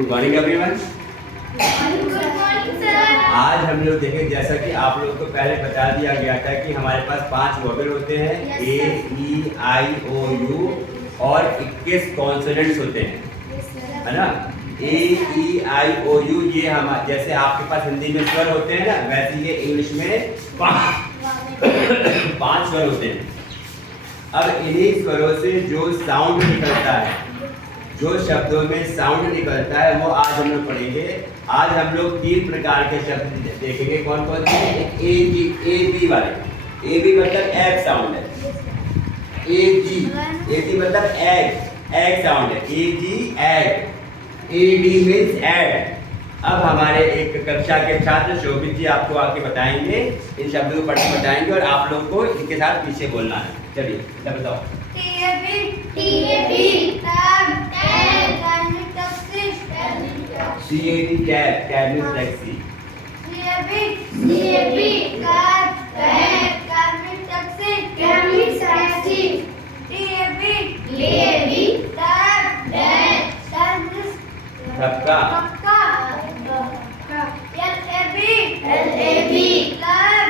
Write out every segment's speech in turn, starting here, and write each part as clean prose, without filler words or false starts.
Good morning everyone. आज हम लोग देखें, जैसा कि आप लोग को पहले बता दिया गया था कि हमारे पास 5 वोवेल होते हैं, ए ई आई ओ यू, और 21 कॉन्सोनेंट्स होते हैं, है ना। ए ई आई ओ यू ये जैसे आपके पास हिंदी में स्वर होते हैं ना, वैसे ये इंग्लिश में 5 स्वर होते हैं। अब इन्हीं स्वरों से जो साउंड निकलता है, जो शब्दों में साउंड निकलता है, वो आज हम लोग पढ़ेंगे। आज हम लोग 3 प्रकार के शब्द देखेंगे। कौन कौन से? ए बी वाले। ए बी मतलब एग साउंड है। ए जी मतलब एग साउंड है। A G egg. A D means ed. अब हमारे एक कक्षा के छात्र शोभित जी आपको आके बताएंगे, इन शब्दों को पढ़ के बताएंगे और आप लोग को इनके साथ पीछे बोलना है। चलिए बताओ। CAB cab means taxi. CAB car means taxi. Cab means taxi. TAB tab means सबका। LAB lab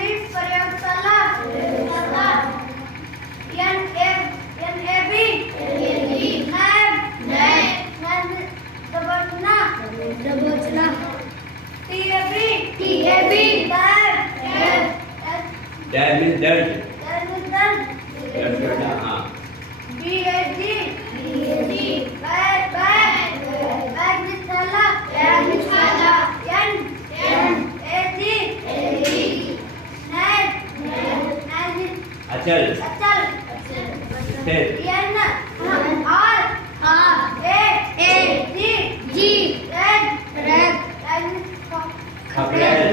means प्रयोगशाला. NAB दबोचना. TAB Dad means dirt. dad means done. Dirt करना, हाँ। BAG bag means thala. NAG net अचल। achal. फिर red खपरेल।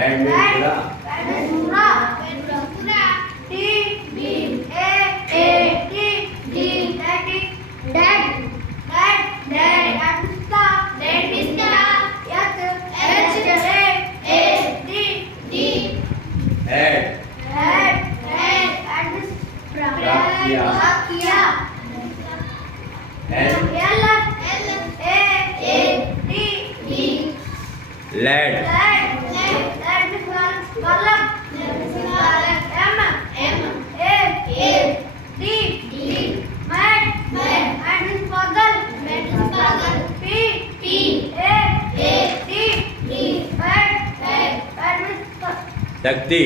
Bad means बुरा। Lad. तख्ती।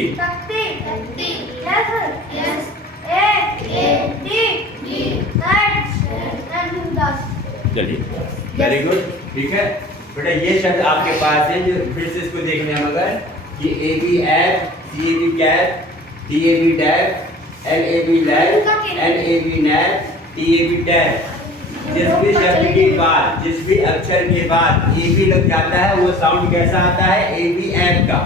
चलिए, very good. ठीक है बेटा, ये शब्द आपके पास है, जो फिर से इसको देखने हम अगर कि AB egg, CAB cab, DAB dab, LAB lab, NAB नैब, TAB टैब। जिस भी शब्द के बाद, जिस भी अक्षर के बाद AB लग जाता है, वो साउंड कैसा आता है? AB एग का।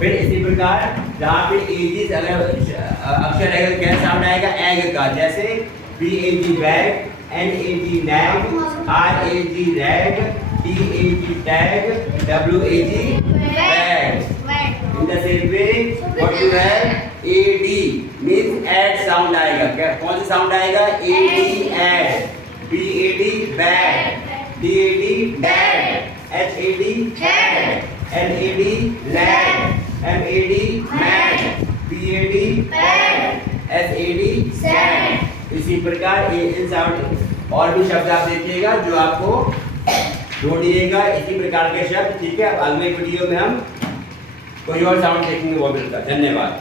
फिर इसी प्रकार जहाँ पे AG अगर अक्षर रहेगा तो कैसा साउंड आएगा? एग का। जैसे BAG bag, NAG nag, RAG rag, TAG tag, WAG bag. In the same way, what you have? AD means add sound आएगा। क्या कौन सा साउंड आएगा? AD add, BAD bad, DAD dad, HAD had, NAD lad, MAD mad, BAD bad, SAD sad. इसी प्रकार इन sound और भी शब्द आप देखिएगा जो आपको ढूंढिएगा, इसी प्रकार के शब्द। ठीक है, अब अगले वीडियो में हम कोई और साउंड देखेंगे, वो मिलता है। धन्यवाद।